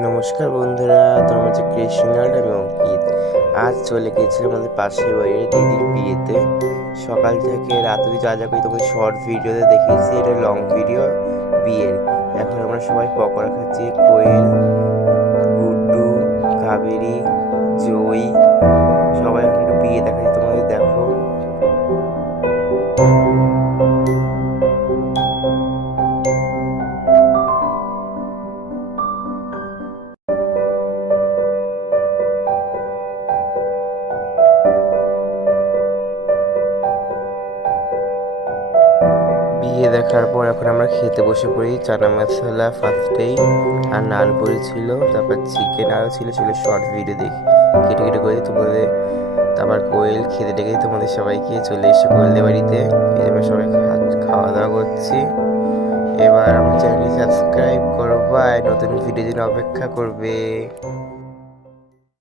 নমস্কার বন্ধুরা, তোমার হচ্ছে কৃষ্ণাল আমি অঙ্কিত। আজ চলে গেছিলাম আমাদের পাশের বাড়ির দিদির বিয়েতে। সকাল থেকে রাত অবধি যা যা করি তোমাকে শর্ট ভিডিওতে দেখিয়েছি, এটা লং ভিডিও বিয়ের। এখন আমরা সবাই পকোড়া খাচ্ছি, কোয়েল, গুড্ডু, কাবেরি, জই, সবাই এখন একটু বিয়ে দেখাচ্ছি তোমাদের দেখো। দেখার পর এখন আমরা খেতে বসে পড়ি। চানা মশলা ফার্স্টেই আর নান পুরি ছিল, তারপর চিকেন আরও ছিল ছিল শর্ট ভিডিও দেখি। কেটে কেটে করে তোমাদের, তারপর কোয়েল খেতে ডেকে তোমাদের সবাইকে চলে এসে কোয়েলদের বাড়িতে। এবার সবাই খা- খাওয়া দাওয়া করছি। এবার আমার চ্যানেলটি সাবস্ক্রাইব করো বা নতুন ভিডিও জন্য অপেক্ষা করবে।